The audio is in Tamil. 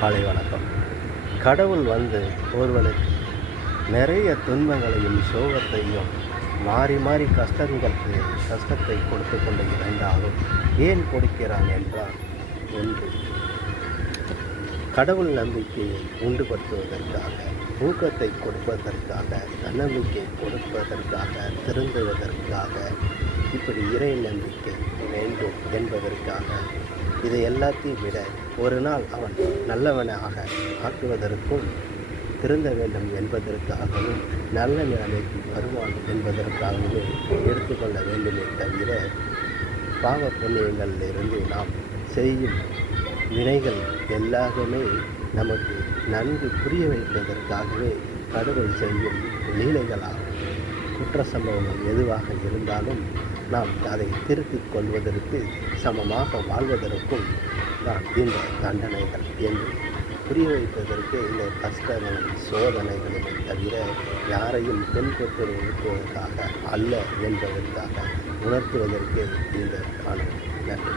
காலை வணக்கம். கடவுள் ஒருவனுக்கு நிறைய துன்பங்களையும் சோகத்தையும் மாறி மாறி கஷ்டத்தை கொடுத்து கொண்டு இருந்தாலும் ஏன் கொடுக்கிறான் என்றால், ஒன்று, கடவுள் நம்பிக்கையை உண்டுபடுத்துவதற்காக, ஊக்கத்தை கொடுப்பதற்காக, தன்னம்பிக்கை கொடுப்பதற்காக, திருந்துவதற்காக, இப்படி இறை நம்பிக்கை வேண்டும் என்பதற்காக. இதை எல்லாத்தையும் விட ஒரு நாள் அவன் நல்லவனாக ஆக்குவதற்கும், திருந்த வேண்டும் என்பதற்காகவும், நல்ல நிலைமைக்கு வருவான் என்பதற்காகவே எடுத்துக்கொள்ள வேண்டுமே தவிர, பாவ புண்ணியங்களிலிருந்து நாம் செய்யும் வினைகள் எல்லாமே நமக்கு நன்கு புரிய வைப்பதற்காகவே கடவுள் செய்யும் லீலைகளாகும். குற்ற சம்பவங்கள் எதுவாக இருந்தாலும் நாம் அதை திருத்திக் கொள்வதற்கு, சமமாக வாழ்வதற்கும் தான் இந்த தண்டனைகள் என்று புரிய வைப்பதற்கு இந்த கஷ்டங்களும் சோதனைகளுமே தவிர யாரையும் துன்புறுத்துவதற்காக அல்ல என்பதற்காக உணர்த்துவதற்கு இந்த காலம். நன்றி.